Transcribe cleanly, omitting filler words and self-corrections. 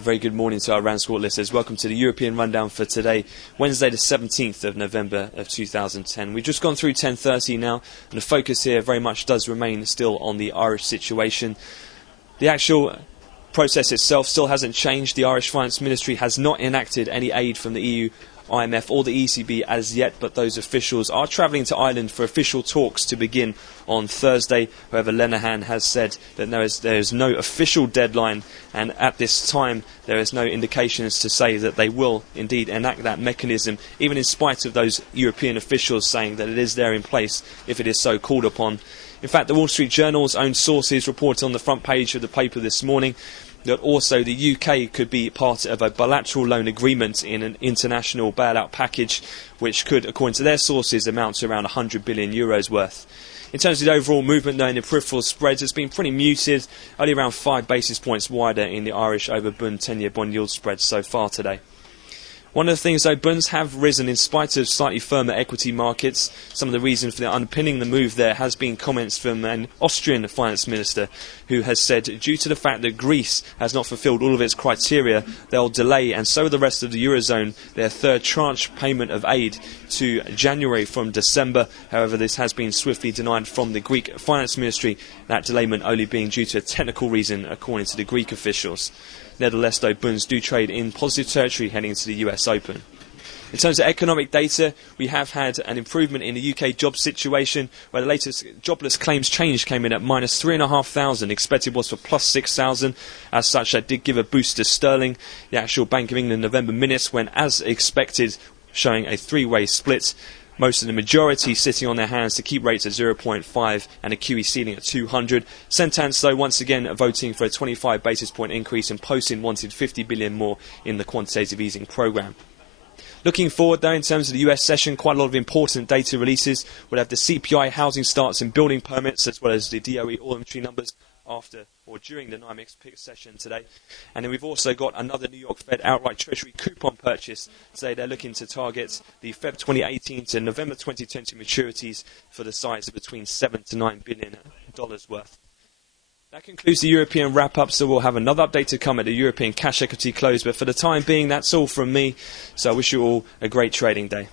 A very good morning to our RANsquawk listeners. Welcome to the European Rundown for today, Wednesday the 17th of November of 2010. We've just gone through 10:30 now, and the focus here very much does remain still on the Irish situation. The actual process itself still hasn't changed. The Irish Finance Ministry has not enacted any aid from the EU, IMF or the ECB as yet, but those officials are travelling to Ireland for official talks to begin on Thursday. However, Lenihan has said that there is no official deadline, and at this time there is no indications to say that they will indeed enact that mechanism, even in spite of those European officials saying that it is there in place if it is so called upon. In fact, the Wall Street Journal's own sources reported on the front page of the paper this morning that also the UK could be part of a bilateral loan agreement in an international bailout package, which could, according to their sources, amount to around €100 billion worth. In terms of the overall movement, though, in the peripheral spreads, it's been pretty muted, only around 5 basis points wider in the Irish over Bund 10-year bond yield spread so far today. One of the things, though, bunds have risen in spite of slightly firmer equity markets. Some of the reason for underpinning the move there has been comments from an Austrian finance minister who has said due to the fact that Greece has not fulfilled all of its criteria, they'll delay, and so will the rest of the Eurozone, their third tranche payment of aid to January from December. However, this has been swiftly denied from the Greek finance ministry, that delayment only being due to a technical reason according to the Greek officials. Nevertheless, though, bunds do trade in positive territory heading into the US Open. In terms of economic data, we have had an improvement in the UK job situation, where the latest jobless claims change came in at minus 3,500. Expected was for plus 6,000. As such, that did give a boost to sterling. The actual Bank of England November minutes went as expected, showing a three-way split. Most of the majority sitting on their hands to keep rates at 0.5 and a QE ceiling at 200. Sentence, though, once again voting for a 25 basis point increase, and Poston wanted 50 billion more in the quantitative easing programme. Looking forward, though, in terms of the US session, quite a lot of important data releases. We'll have the CPI housing starts and building permits, as well as the DOE oil inventory numbers after or during the NYMEX pick session today. And then we've also got another New York Fed outright Treasury coupon purchase. Today they're looking to target the Feb 2018 to November 2020 maturities for the size of between $7 to $9 billion worth. That concludes the European wrap-up, so we'll have another update to come at the European cash equity close. But for the time being, that's all from me. So I wish you all a great trading day.